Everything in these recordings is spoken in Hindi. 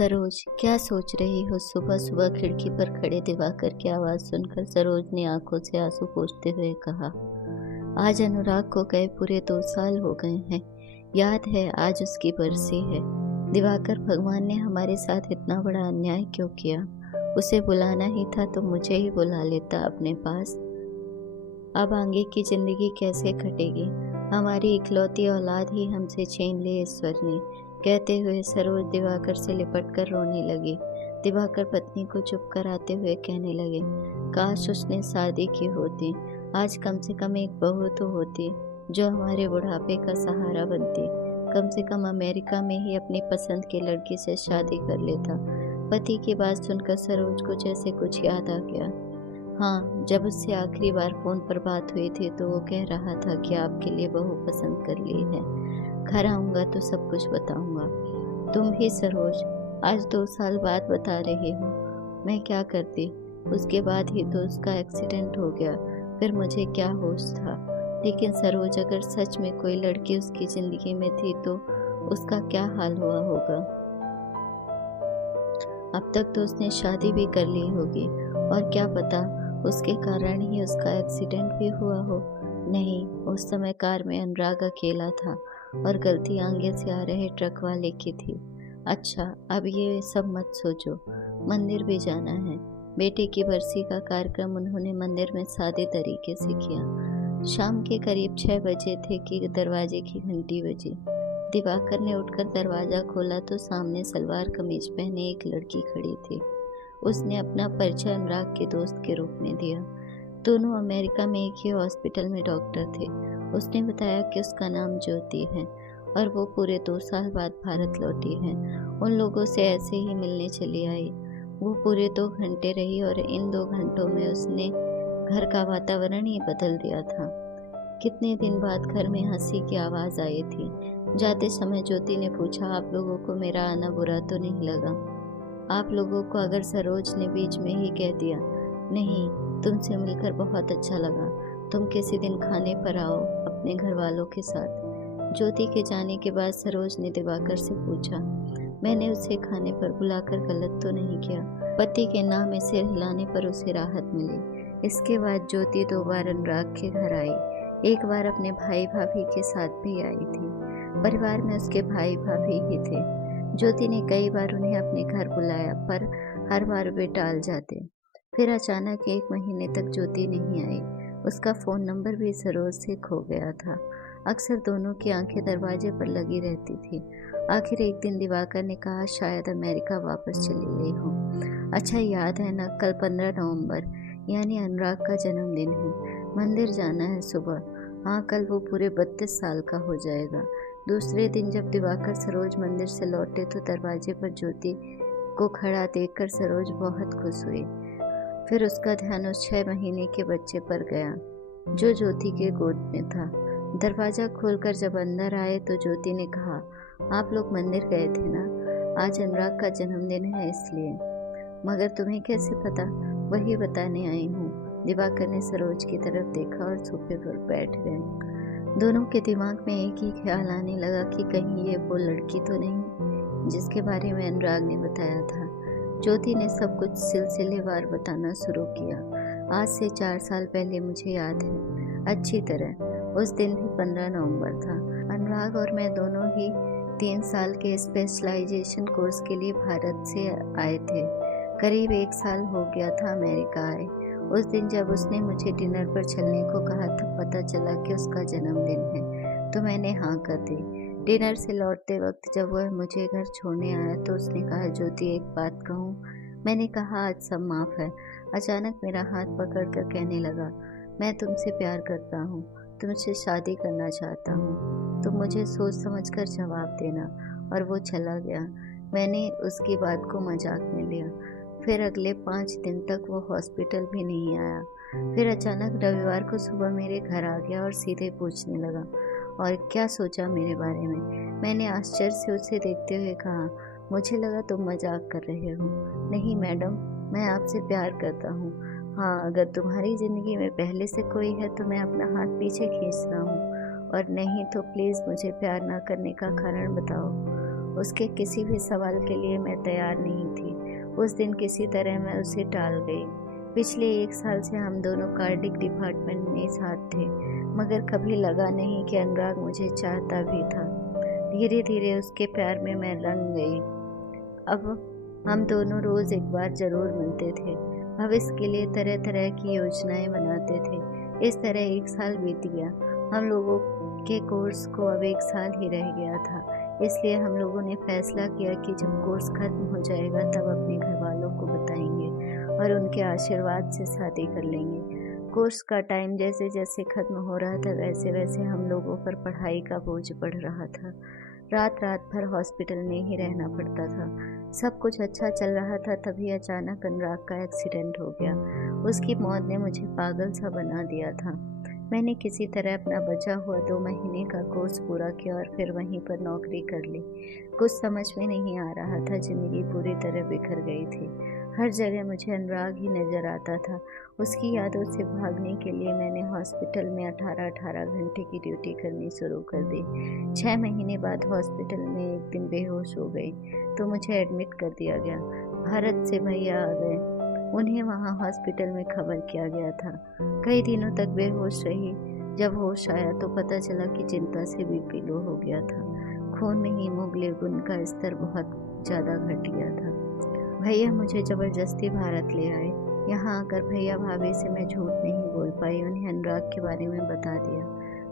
सरोज, क्या सोच रही हो? सुबह सुबह खिड़की पर खड़े दिवाकर की आवाज सुनकर सरोज ने आंखों से आंसू पोंछते हुए कहा। आज अनुराग को गए पूरे 2 साल हो गए हैं। याद है आज उसकी बरसी है। दिवाकर, भगवान ने हमारे साथ इतना बड़ा अन्याय क्यों किया? उसे बुलाना ही था तो मुझे ही बुला लेता अपने पास। अब आगे की जिंदगी कैसे कटेगी? हमारी इकलौती औलाद ही हमसे छीन ले ईश्वर ने, कहते हुए सरोज दिवाकर से लिपट कर रोने लगी। दिवाकर पत्नी को चुप कराते हुए कहने लगे, काश उसने शादी की होती। आज कम से कम एक बहू तो होती जो हमारे बुढ़ापे का सहारा बनती। कम से कम अमेरिका में ही अपनी पसंद की लड़की से शादी कर लेता। पति की बात सुनकर सरोज को जैसे कुछ याद आ गया। हाँ, जब उससे आखिरी बार फोन पर बात हुई थी तो वो कह रहा था कि आपके लिए बहू पसंद कर ली है। घर आऊंगा तो सब कुछ बताऊंगा। तुम भी सरोज, आज 2 साल बाद बता रही हो। मैं क्या करती? उसके बाद ही तो उसका एक्सीडेंट हो गया, फिर मुझे क्या होश था। लेकिन सरोज, अगर सच में कोई लड़की उसकी जिंदगी में थी तो उसका क्या हाल हुआ होगा? अब तक तो उसने शादी भी कर ली होगी, और क्या पता उसके कारण ही उसका एक्सीडेंट भी हुआ हो। नहीं, उस समय कार में अनुराग अकेला था और गलती आगे से आ रहे ट्रक वाले की थी। अच्छा, अब ये सब मत सोचो। मंदिर भी जाना है। बेटे की बरसी का कार्यक्रम उन्होंने मंदिर में सादे तरीके से किया। शाम के करीब 6 बजे थे कि दरवाजे की घंटी बजी। दिवाकर ने उठकर दरवाजा खोला तो सामने सलवार कमीज पहने एक लड़की खड़ी थी। उसने अपना परिचय अनुराग के दोस्त के रूप में दिया। दोनों अमेरिका में एक ही हॉस्पिटल में डॉक्टर थे। उसने बताया कि उसका नाम ज्योति है और वो पूरे 2 साल बाद भारत लौटी है। उन लोगों से ऐसे ही मिलने चली आई। वो पूरे 2 घंटे रही और इन 2 घंटों में उसने घर का वातावरण ही बदल दिया था। कितने दिन बाद घर में हंसी की आवाज आई थी। जाते समय ज्योति ने पूछा, आप लोगों को मेरा आना बुरा तो नहीं लगा? आप लोगों को? अगर सरोज ने बीच में ही कह दिया, नहीं, तुमसे मिलकर बहुत अच्छा लगा। तुम किसी दिन खाने पर आओ अपने घर वालों के साथ। ज्योति के जाने के बाद सरोज ने दिवाकर से पूछा, मैंने उसे खाने पर बुलाकर गलत तो नहीं किया? पति के नाम में सिर हिलाने पर उसे राहत मिली। इसके बाद ज्योति 2 बार अनुराग के घर आई। एक बार अपने भाई भाभी के साथ भी आई थी। परिवार में उसके भाई भाभी ही थे। ज्योति ने कई बार उन्हें अपने घर बुलाया, पर हर बार वे टाल जाते। फिर अचानक 1 महीने तक ज्योति नहीं आई। उसका फोन नंबर भी सरोज से खो गया था। अक्सर दोनों की आंखें दरवाजे पर लगी रहती थी। आखिर एक दिन दिवाकर ने कहा, शायद अमेरिका वापस चली गई हो। अच्छा, याद है ना, कल 15 नवंबर यानी अनुराग का जन्मदिन है। मंदिर जाना है सुबह। हाँ, कल वो पूरे 32 साल का हो जाएगा। दूसरे दिन जब दिवाकर सरोज मंदिर से लौटे तो दरवाजे पर ज्योति को खड़ा देखकर सरोज बहुत खुश हुई। फिर उसका ध्यान उस 6 महीने के बच्चे पर गया जो ज्योति के गोद में था। दरवाजा खोलकर जब अंदर आए तो ज्योति ने कहा, आप लोग मंदिर गए थे ना? आज अनुराग का जन्मदिन है इसलिए। मगर तुम्हें कैसे पता? वही बताने आई हूँ। दिवाकर ने सरोज की तरफ देखा और सोफे पर बैठ गए। दोनों के दिमाग में एक ही ख्याल आने लगा कि कहीं ये वो लड़की तो नहीं जिसके बारे में अनुराग ने बताया था। ज्योति ने सब कुछ सिलसिलेवार बताना शुरू किया। आज से 4 साल पहले मुझे याद है अच्छी तरह। उस दिन भी 15 नवंबर था। अनुराग और मैं दोनों ही 3 साल के स्पेशलाइजेशन कोर्स के लिए भारत से आए थे। करीब 1 साल हो गया था अमेरिका आए। उस दिन जब उसने मुझे डिनर पर चलने को कहा तब पता चला कि उसका जन्मदिन है, तो मैंने हाँ कर दी। डिनर से लौटते वक्त जब वह मुझे घर छोड़ने आया तो उसने कहा, ज्योति एक बात कहूँ? मैंने कहा, आज सब माफ़ है। अचानक मेरा हाथ पकड़कर कहने लगा, मैं तुमसे प्यार करता हूँ, तुमसे शादी करना चाहता हूँ। तुम मुझे सोच समझ कर जवाब देना। और वो चला गया। मैंने उसकी बात को मजाक में लिया। फिर अगले 5 दिन तक वो हॉस्पिटल भी नहीं आया। फिर अचानक रविवार को सुबह मेरे घर आ गया और सीधे पूछने लगा, और क्या सोचा मेरे बारे में? मैंने आश्चर्य से उसे देखते हुए कहा, मुझे लगा तुम मजाक कर रहे हो। नहीं मैडम, मैं आपसे प्यार करता हूँ। हाँ, अगर तुम्हारी ज़िंदगी में पहले से कोई है तो मैं अपना हाथ पीछे खींच रहा हूँ, और नहीं तो प्लीज़ मुझे प्यार ना करने का कारण बताओ। उसके किसी भी सवाल के लिए मैं तैयार नहीं थी। उस दिन किसी तरह मैं उसे टाल गई। पिछले 1 साल से हम दोनों कार्डिक डिपार्टमेंट में साथ थे, मगर कभी लगा नहीं कि अनुराग मुझे चाहता भी था। धीरे धीरे उसके प्यार में मैं रंग गई। अब हम दोनों रोज एक बार जरूर मिलते थे, भविष्य के लिए तरह तरह की योजनाएं बनाते थे। इस तरह 1 साल बीत गया। हम लोगों के कोर्स को अब 1 साल ही रह गया था, इसलिए हम लोगों ने फैसला किया कि जब कोर्स खत्म हो जाएगा तब अपने घर वालों को बताएंगे और उनके आशीर्वाद से शादी कर लेंगे। कोर्स का टाइम जैसे जैसे खत्म हो रहा था वैसे वैसे हम लोगों पर पढ़ाई का बोझ बढ़ रहा था। रात रात भर हॉस्पिटल में ही रहना पड़ता था। सब कुछ अच्छा चल रहा था, तभी अचानक अनुराग का एक्सीडेंट हो गया। उसकी मौत ने मुझे पागल सा बना दिया था। मैंने किसी तरह अपना बचा हुआ 2 महीने का कोर्स पूरा किया और फिर वहीं पर नौकरी कर ली। कुछ समझ में नहीं आ रहा था, जिंदगी पूरी तरह बिखर गई थी। हर जगह मुझे अनुराग ही नजर आता था। उसकी यादों से भागने के लिए मैंने हॉस्पिटल में 18-18 घंटे की ड्यूटी करनी शुरू कर दी। 6 महीने बाद हॉस्पिटल में एक दिन बेहोश हो गई तो मुझे एडमिट कर दिया गया। भारत से भैया आ गए, उन्हें वहाँ हॉस्पिटल में खबर किया गया था। कई दिनों तक बेहोश रही। जब होश आया तो पता चला कि चिंता से बीपी लो हो गया था। खून में हीमोग्लोबिन का स्तर बहुत ज़्यादा घट गया था। भैया मुझे ज़बरदस्ती भारत ले आए। यहाँ आकर भैया भाभी से मैं झूठ नहीं बोल पाई, उन्हें अनुराग के बारे में बता दिया।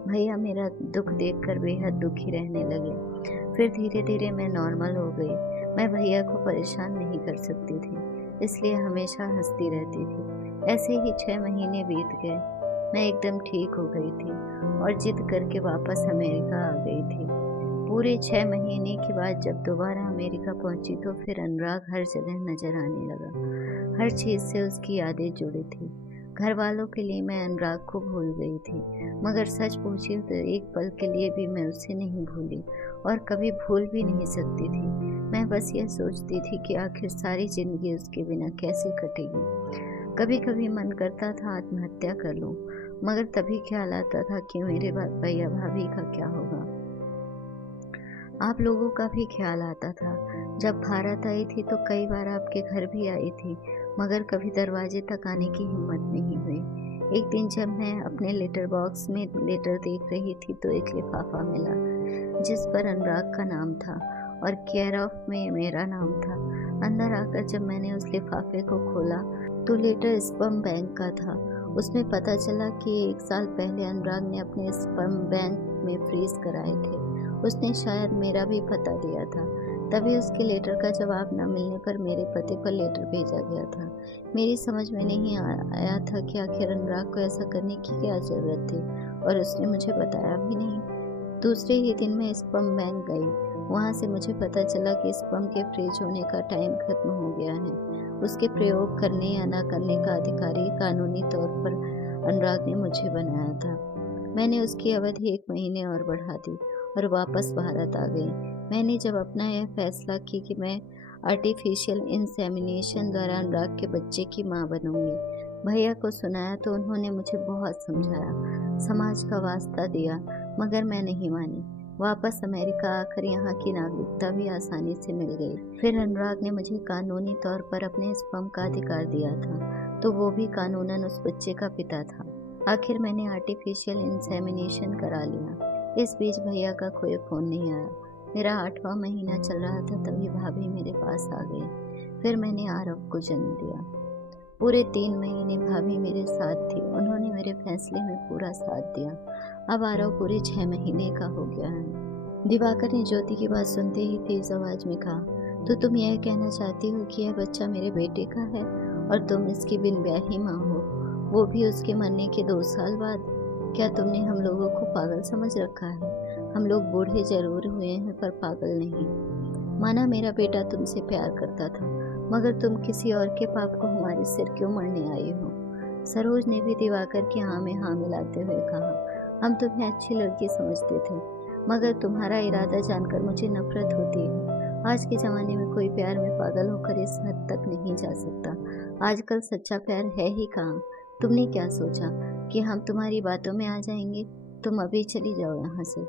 भैया मेरा दुख देखकर बेहद दुखी रहने लगे। फिर धीरे धीरे मैं नॉर्मल हो गई। मैं भैया को परेशान नहीं कर सकती थी, इसलिए हमेशा हंसती रहती थी। ऐसे ही 6 महीने बीत गए। मैं एकदम ठीक हो गई थी और जिद करके वापस अमेरिका आ गई थी। पूरे 6 महीने के बाद जब दोबारा अमेरिका पहुंची तो फिर अनुराग हर जगह नजर आने लगा। हर चीज़ से उसकी यादें जुड़ी थी। घर वालों के लिए मैं अनुराग को भूल गई थी, मगर सच पूछी तो एक पल के लिए भी मैं उसे नहीं भूली और कभी भूल भी नहीं सकती थी। मैं बस यह सोचती थी कि आखिर सारी जिंदगी उसके बिना कैसे कटेगी। कभी कभी मन करता था आत्महत्या कर लूं, मगर तभी ख्याल आता था कि मेरे भैया भाभी का क्या होगा। आप लोगों का भी ख्याल आता था। जब भारत आई थी तो कई बार आपके घर भी आई थी, मगर कभी दरवाजे तक आने की हिम्मत नहीं हुई। एक दिन जब मैं अपने लेटर बॉक्स में लेटर देख रही थी तो एक लिफाफा मिला जिस पर अनुराग का नाम था और केयर ऑफ में मेरा नाम था। अंदर आकर जब मैंने उस लिफाफे को खोला तो लेटर स्पर्म बैंक का था। उसमें पता चला कि 1 साल पहले अनुराग ने अपने स्पर्म बैंक में फ्रीज कराए थे। उसने शायद मेरा भी पता दिया था, तभी उसके लेटर का जवाब न मिलने पर मेरे पते पर लेटर भेजा गया था। मेरी समझ में नहीं आया था कि आखिर अनुराग को ऐसा करने की क्या जरूरत थी, और उसने मुझे बताया भी नहीं। दूसरे ही दिन मैं स्पर्म बैंक गई। वहाँ से मुझे पता चला कि स्पर्म के फ्रीज होने का टाइम खत्म हो गया है। उसके प्रयोग करने या न करने का अधिकारी कानूनी तौर पर अनुराग ने मुझे बनाया था। मैंने उसकी अवधि 1 महीने और बढ़ा दी और वापस भारत आ गई। मैंने जब अपना यह फैसला की कि मैं आर्टिफिशियल इंसेमिनेशन द्वारा अनुराग के बच्चे की मां बनूंगी, भैया को सुनाया तो उन्होंने मुझे बहुत समझाया, समाज का वास्ता दिया, मगर मैं नहीं मानी। वापस अमेरिका आकर यहाँ की नागरिकता भी आसानी से मिल गई। फिर अनुराग ने मुझे कानूनी तौर पर अपने स्पर्म का अधिकार दिया था, तो वो भी कानूनन उस बच्चे का पिता था। आखिर मैंने आर्टिफिशियल इंसेमिनेशन करा लिया। इस बीच भैया का कोई फोन नहीं आया। मेरा 8वां महीना चल रहा था तभी भाभी मेरे पास आ गई। फिर मैंने आरव को जन्म दिया। पूरे 3 महीने भाभी मेरे साथ थी। उन्होंने मेरे फैसले में पूरा साथ दिया। अब आरव पूरे 6 महीने का हो गया है। दिवाकर ने ज्योति की बात सुनते ही तेज आवाज में कहा, तो तुम यह कहना चाहती हो कि यह बच्चा मेरे बेटे का है और तुम इसकी बिन ब्याही माँ हो, वो भी उसके मरने के 2 साल बाद? क्या तुमने हम लोगों को पागल समझ रखा है? हम लोग बूढ़े जरूर हुए हैं पर पागल नहीं। माना मेरा बेटा तुमसे प्यार करता था, मगर तुम किसी और के पाप को हमारे सिर क्यों मरने आई हो? सरोज ने भी दिवाकर की हाँ में हाँ मिलाते हुए कहा, हम तुम्हें अच्छी लड़की समझते थे, मगर तुम्हारा इरादा जानकर मुझे नफरत होती है। आज के जमाने में कोई प्यार में पागल होकर इस हद तक नहीं जा सकता। आजकल सच्चा प्यार है ही कहाँ। तुमने क्या सोचा कि हम तुम्हारी बातों में आ जाएंगे? तुम अभी चली जाओ यहाँ से।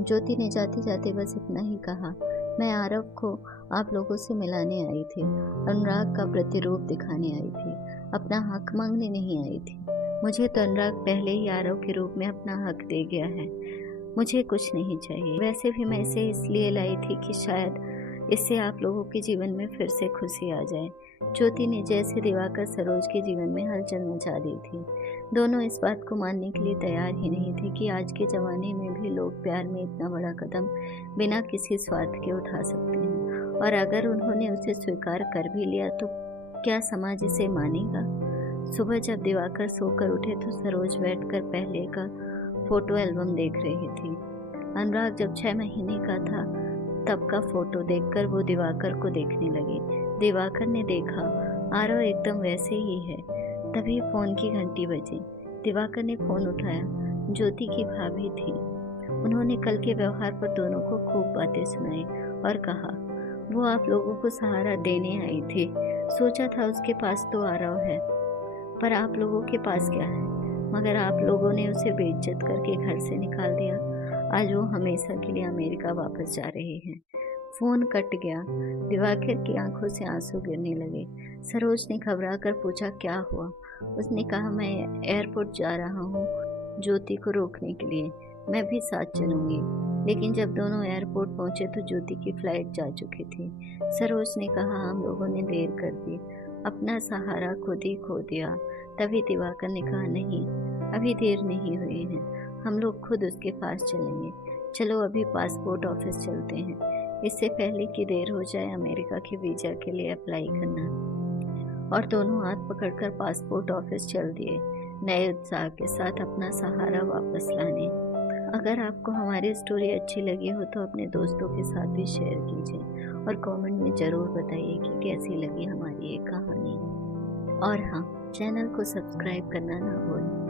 ज्योति ने जाते जाते बस इतना ही कहा। मैं आरव को आप लोगों से मिलाने आई थी, अनुराग का प्रतिरूप दिखाने आई थी, अपना हक मांगने नहीं आई थी। मुझे तो अनुराग पहले ही आरव के रूप में अपना हक दे गया है, मुझे कुछ नहीं चाहिए। वैसे भी मैं इसे इसलिए लाई थी कि शायद इससे आप लोगों के जीवन में फिर से खुशी आ जाए। ज्योति ने जैसे दिवाकर सरोज के जीवन में हलचल मचा दी थी। दोनों इस बात को मानने के लिए तैयार ही नहीं थे कि आज के ज़माने में भी लोग प्यार में इतना बड़ा कदम बिना किसी स्वार्थ के उठा सकते हैं, और अगर उन्होंने उसे स्वीकार कर भी लिया तो क्या समाज इसे मानेगा। सुबह जब दिवाकर सोकर उठे तो सरोज बैठकर पहले का फोटो एल्बम देख रही थी। अनुराग जब 6 महीने का था तब का फोटो देखकर वो दिवाकर को देखने लगी। दिवाकर ने देखा आरव एकदम वैसे ही है। तभी फोन की घंटी बजी। दिवाकर ने फोन उठाया। ज्योति की भाभी थी। उन्होंने कल के व्यवहार पर दोनों को खूब बातें सुनाई और कहा वो आप लोगों को सहारा देने आई थी। सोचा था उसके पास तो आरव है, पर आप लोगों के पास क्या है, मगर आप लोगों ने उसे बेइज्जत करके घर से निकाल दिया। आज वो हमेशा के लिए अमेरिका वापस जा रहे हैं। फोन कट गया। दिवाकर की आंखों से आंसू गिरने लगे। सरोज ने घबरा कर पूछा क्या हुआ। उसने कहा मैं एयरपोर्ट जा रहा हूँ ज्योति को रोकने के लिए, मैं भी साथ चलूँगी। लेकिन जब दोनों एयरपोर्ट पहुँचे तो ज्योति की फ्लाइट जा चुकी थी। सरोज ने कहा हम लोगों ने देर कर दी, अपना सहारा खुद ही खो दिया। तभी दिवाकर ने कहा नहीं, अभी देर नहीं हुई है, हम लोग खुद उसके पास चलेंगे। चलो अभी पासपोर्ट ऑफिस चलते हैं, इससे पहले कि देर हो जाए अमेरिका के वीज़ा के लिए अप्लाई करना। और दोनों हाथ पकड़कर पासपोर्ट ऑफिस चल दिए, नए उत्साह के साथ अपना सहारा वापस लाने। अगर आपको हमारी स्टोरी अच्छी लगी हो तो अपने दोस्तों के साथ भी शेयर कीजिए और कमेंट में ज़रूर बताइए कि कैसी लगी हमारी ये कहानी। और हाँ, चैनल को सब्सक्राइब करना ना भूलें।